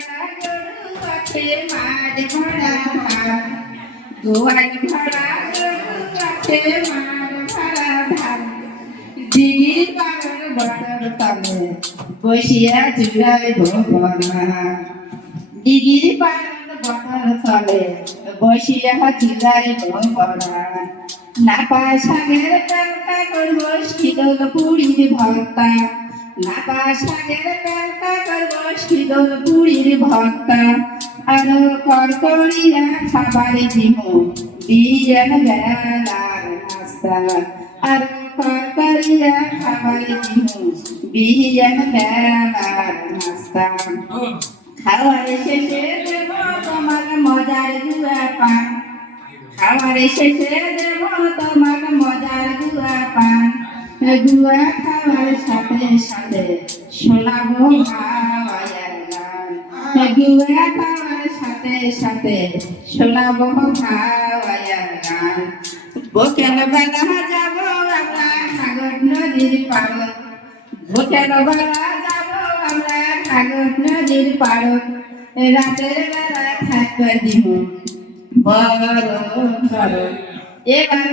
আছে মাঠ ভরা ধান দোয়াল ভরা গরু আছে মাঠ ভরা ধান দিঘির পাড়র বড়র তলে বসিয়া চুড়াই ভোগনা দিঘির বড়র তলে বসিয়া চুড়াই ভোগনা নাপা সাগের পেলকা করব, শীতল পুরীর নাপা সাগের পেলকা করব শীতল পুরীর ভক্তা। আরও কড়কড়িয়া খাবার দিব বিয়ের বেলার নাস্তা। আর কড়কড়িয়া খাবার দিব বিয়ের বেলার নাস্তা। খাওয়ার শেষে দেব তোমার মজার গুয়া পান। খাওয়ার শেষে দেব তোমার মজার গুয়া পান। গুয়া খাওয়ার সাথে সাথে শোনাবো ভাওয়ার গান সাথে সাথে শোনাবো ভাওয়ার গান বকের বেলা যাব আমরা সাগর নদীর পাড়। ভোটের বেলা যাব আমরা সাগর নদীর পাড়। রাতের বেলা থাকবে দিব বড় এবার